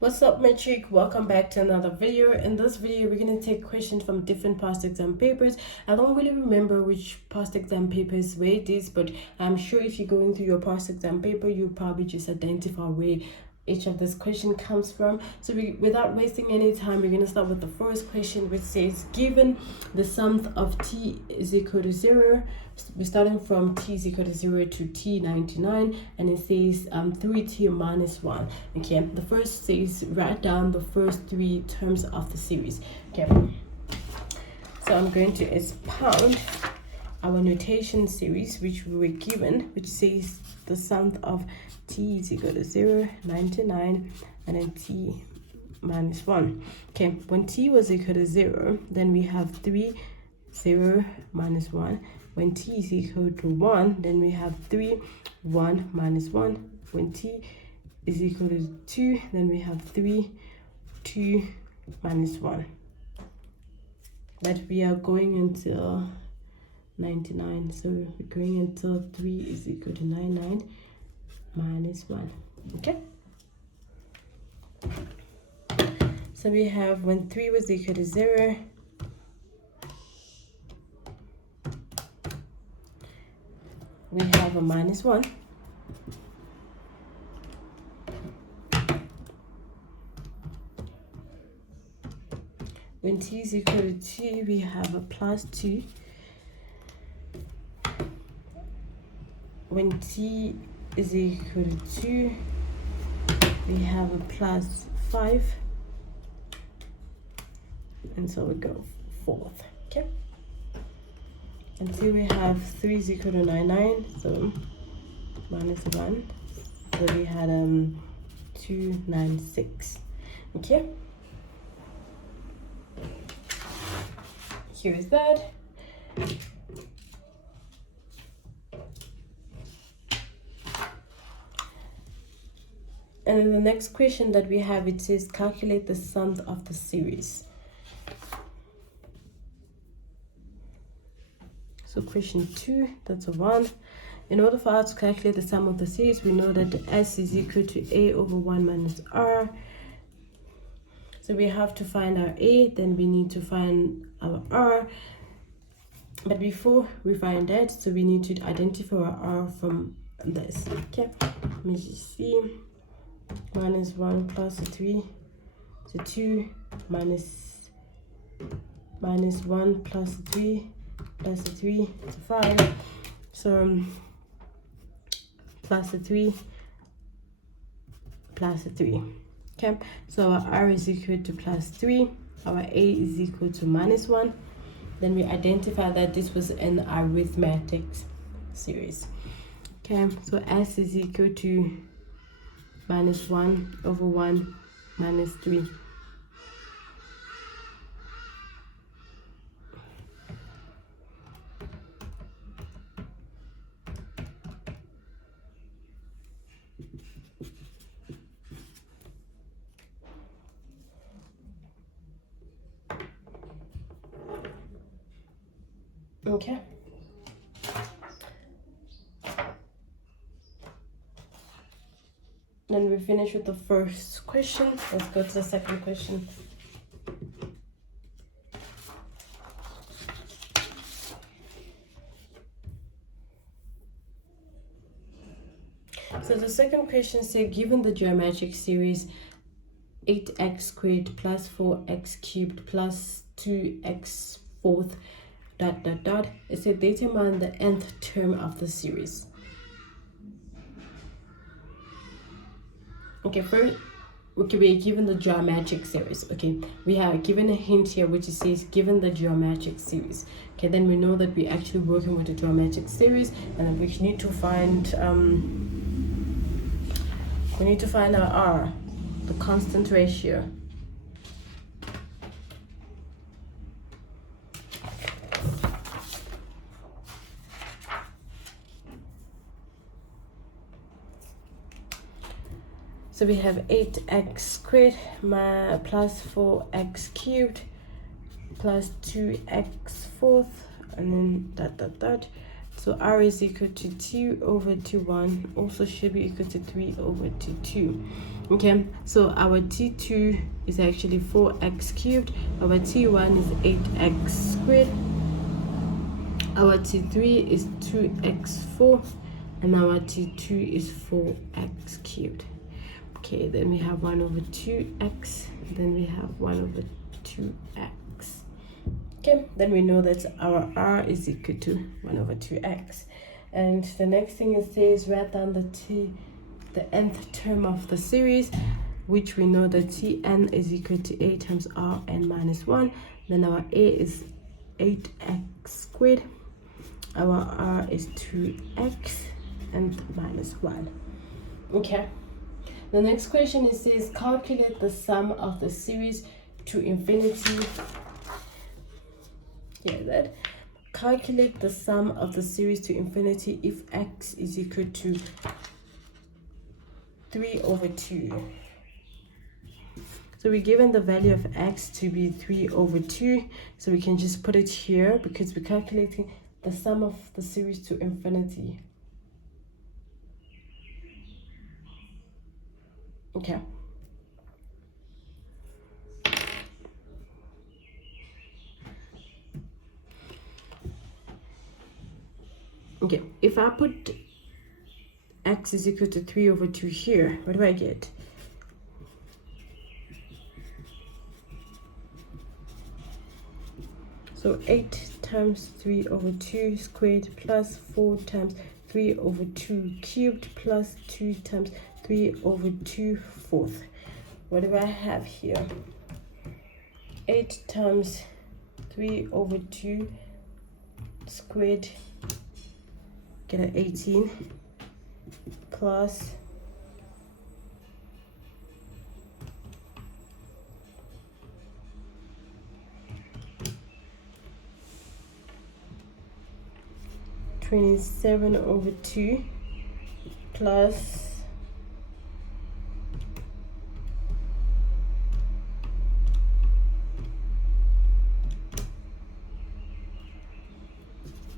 What's up, metric? Welcome back to another video. In this video, we're going to take questions from different past exam papers. I don't really remember which past exam papers where it is, but I'm sure if you're going through your past exam paper, you'll probably just identify where each of this question comes from. So without wasting any time, we're going to start with the first question, which says, given the sum of t is equal to 0, we're starting from t is equal to 0 to t99, and it says 3t minus 1. Okay, the first says write down the first three terms of the series. Okay, so I'm going to expound our notation series which we were given, which says the sum of t is equal to 0, 99, and then t minus 1. Okay, when t was equal to 0, then we have 3, 0, minus 1. When t is equal to 1, then we have 3, 1, minus 1. When t is equal to 2, then we have 3, 2, minus 1. But we are going until 99, so we're going until 3 is equal to 99 minus 1. Okay, so we have when 3 was equal to 0, we have a minus 1. When t is equal to 2, we have a plus 2. When t is equal to 2, we have a plus 5. And so we go forth. Okay, until we have 3 is equal to 99, so minus 1, so we had 296. Okay, here is that. And then the next question that we have, it says calculate the sum of the series. So question 2, that's a 1. In order for us to calculate the sum of the series, we know that S is equal to A over 1 minus R. So we have to find our A, then we need to find our R. But before we find that, so we need to identify our R from this. Okay, let me just see. Minus 1 plus a 3 to 2 minus 1 plus a 3 plus a 3 to 5. So plus a 3 plus a 3. Okay, so our R is equal to plus 3, our A is equal to minus 1. Then we identify that this was an arithmetic series. Okay, so S is equal to minus 1 over 1 minus 3. Okay. Then we finish with the first question. Let's go to the second question. So the second question says, given the geometric series 8x squared plus 4x cubed plus 2x fourth dot dot dot, it said determine the nth term of the series. Okay, first, okay, we're given the geometric series. Okay, we have given a hint here which says given the geometric series. Okay, then we know that we're actually working with the geometric series, and then we need to find our R, the constant ratio. So we have 8x squared plus 4x cubed plus 2x fourth, and then dot dot dot So r is equal to 2 over 2 1 also should be equal to 3 over 2. Okay, so our t2 is actually 4x cubed, our t1 is 8x squared, our t3 is 2x4, and our t2 is 4x cubed. Okay, then we have 1 over 2x, then we have 1 over 2x. Okay, then we know that our r is equal to 1 over 2x. And the next thing it says, write down the nth term of the series, which we know that Tn is equal to a times Rn minus 1. Then our a is 8x squared, our r is 2x and minus 1. Okay, the next question it says calculate the sum of the series to infinity. That calculate the sum of the series to infinity if x is equal to 3 over 2. So we're given the value of x to be 3 over 2, so we can just put it here because we're calculating the sum of the series to infinity. Okay. Okay, if I put x is equal to 3 over 2 here, what do I get? So 8 times 3 over 2 squared plus 4 times 3 over 2 cubed plus 2 times 3 over 2 fourth. What do I have here? 8 times 3 over 2 squared, get an 18, plus 27 over 2 plus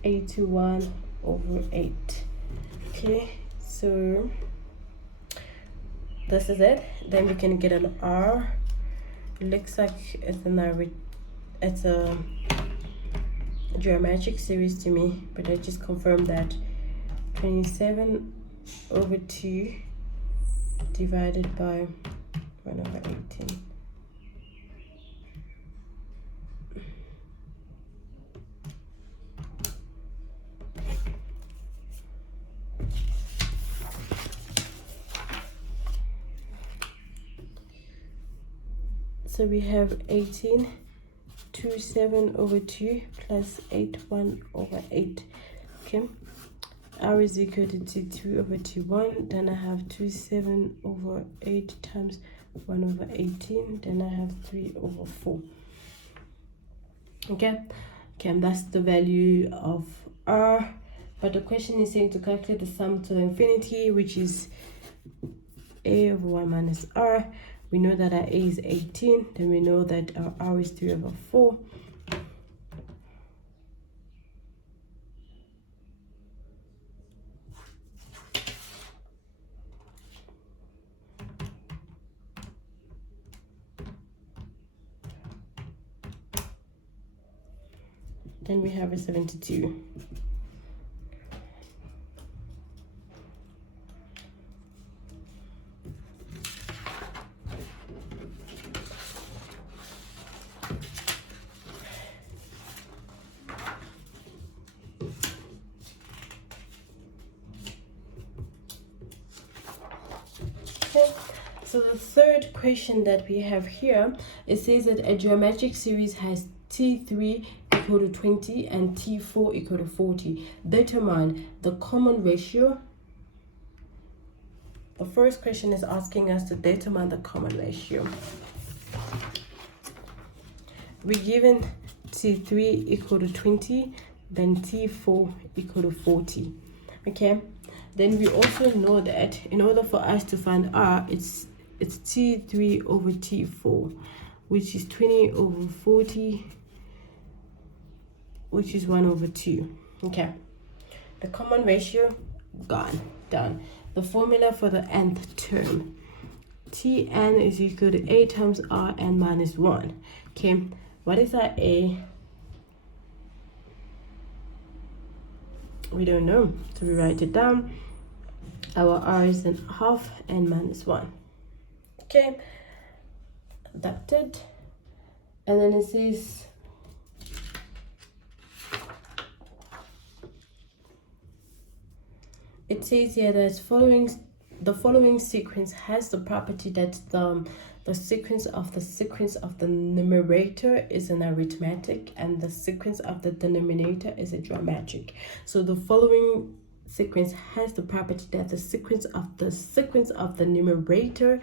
81 over 8. Okay, so this is it. Then we can get an r. It looks like it's a geometric series to me, but I just confirmed that 27 over 2 divided by 1 over 18. So we have 18, 27 over 2 plus 81 over 8. Okay, r is equal to 2 over 1. Then I have 27 over 8 times 1 over 18. Then I have 3 over 4. Okay, and that's the value of r. But the question is saying to calculate the sum to the infinity, which is a over 1 minus r. We know that our a is 18, then we know that our r is 3 over 4. Then we have a 72. So the third question that we have here, it says that a geometric series has T3 equal to 20 and T4 equal to 40. Determine the common ratio. The first question is asking us to determine the common ratio. We're given T3 equal to 20, then T4 equal to 40. Okay, then we also know that in order for us to find R, it's T3 over T4, which is 20 over 40, which is 1 over 2. Okay, The common ratio, gone, done. The formula for the nth term. Tn is equal to a times Rn minus 1. Okay, what is our a? We don't know, so we write it down. Our r is then half n minus 1. Okay, adapted. And then it says here that the following sequence has the property that the sequence of the numerator is an arithmetic and the sequence of the denominator is a geometric. So the following sequence has the property that the sequence of the numerator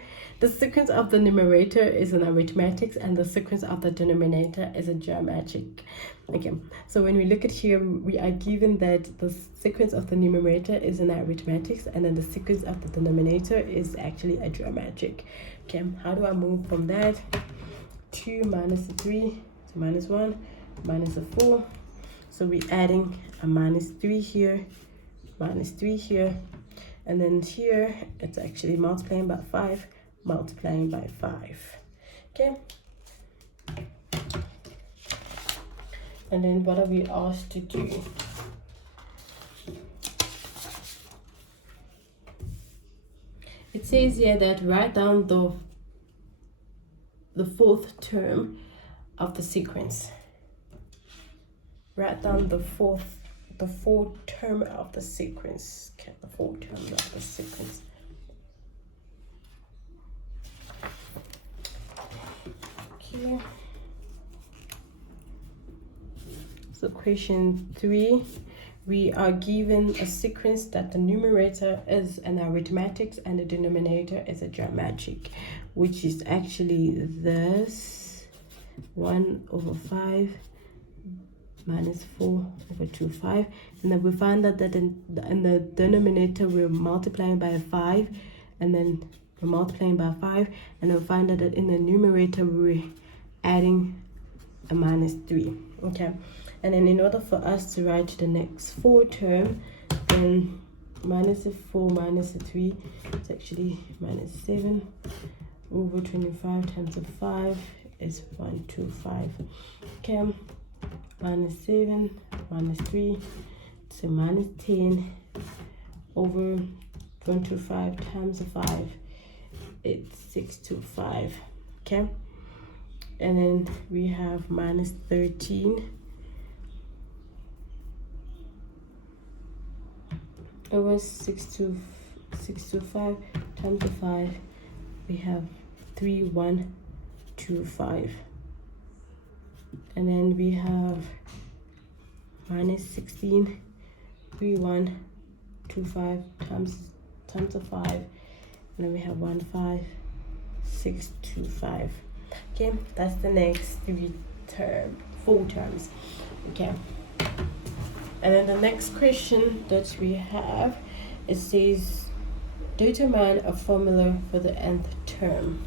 is an arithmetic and the sequence of the denominator is a geometric. Okay, so when we look at here, we are given that the sequence of the numerator is an arithmetic and then the sequence of the denominator is actually a geometric. Okay, how do I move from that? 2 minus 3 to minus 1 minus 4. So we're adding a minus 3 here, minus 3 here, and then here it's actually multiplying by 5, multiplying by 5. Okay, and then what are we asked to do? It says here that write down the fourth term of the sequence. Write down the fourth term of the sequence. Okay, the fourth term of the sequence. Okay. So question 3, we are given a sequence that the numerator is an arithmetic and the denominator is a geometric, which is actually this 1/5 minus 4/2/5, and then we find out that in the denominator we're multiplying by 5, and then we're multiplying by 5, and then we find out that in the numerator we're adding a minus 3. Okay, and then in order for us to write the next 4 term, then minus 4 minus 3, it's actually minus 7 over 25 times 5 is 125. Okay, minus 7 minus 3, so minus 10 over 125 times 5, it's 625. Okay, and then we have minus 13 over 625 times 5, we have 3125. And then we have minus 16 3125 times 5, and then we have 15625. Okay, that's the next 4 terms. Okay, and then the next question that we have, it says determine a formula for the nth term.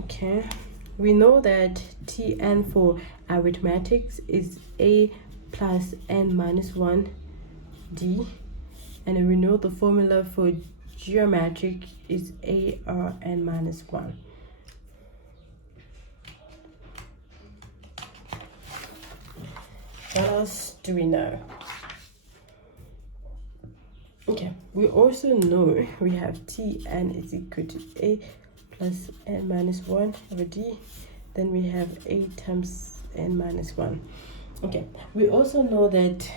Okay, we know that Tn for arithmetics is a plus n minus 1 d, and then we know the formula for geometric is a r n minus 1. What else do we know? Okay, we also know we have Tn is equal to a plus n minus 1 over d, then we have a times n minus 1. Okay, we also know that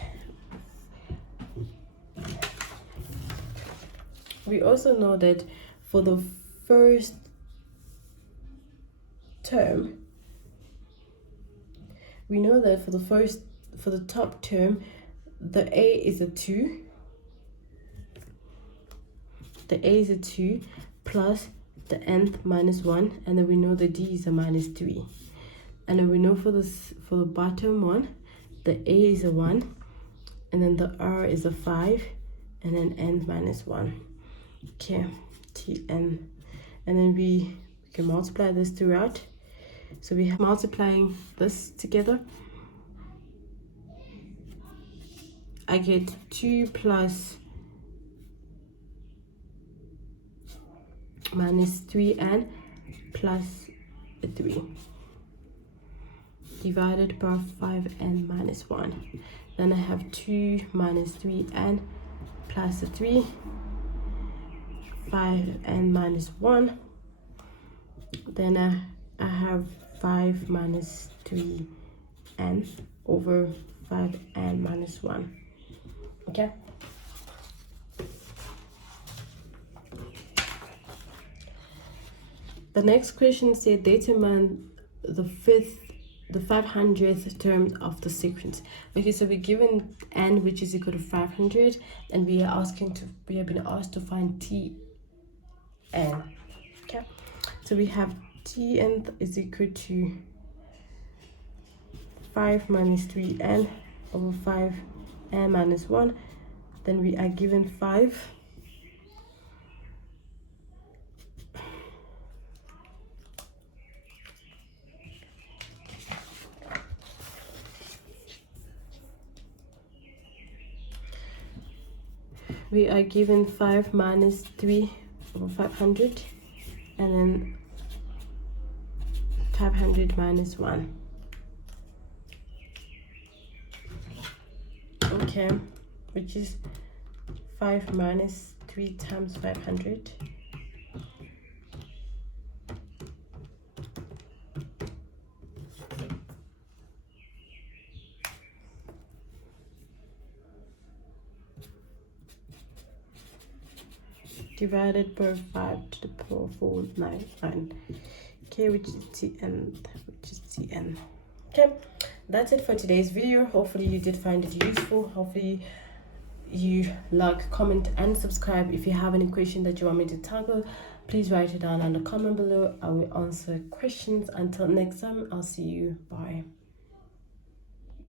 for the first term, we know that for the top term, the a is a 2. The a is a 2 plus the nth minus 1, and then we know the d is a minus 3. And then we know for the bottom one, the a is a 1, and then the r is a 5, and then n minus 1. Okay, Tn, and then we can multiply this throughout. So we have multiplying this together. I get 2 plus minus 3n plus 3 divided by 5n minus 1. Then I have 2 minus 3n plus 3, 5n minus 1. Then I have 5 minus 3n over 5n minus 1. Okay. The next question said determine the 500th term of the sequence. Okay, so we're given n, which is equal to 500, and we have been asked to find Tn. Okay, so we have Tn is equal to 5 minus 3n over 5n minus 1. Then we are given 5. We are given 5 minus 3 over 500, and then 500 minus 1. Okay, which is 5 minus 3 times 500. Divided by 5 to the power 499. Okay, which is Tn. Okay, that's it for today's video. Hopefully you did find it useful. Hopefully you like, comment, and subscribe. If you have any question that you want me to tackle, please write it down in the comment below. I will answer questions. Until next time, I'll see you. Bye.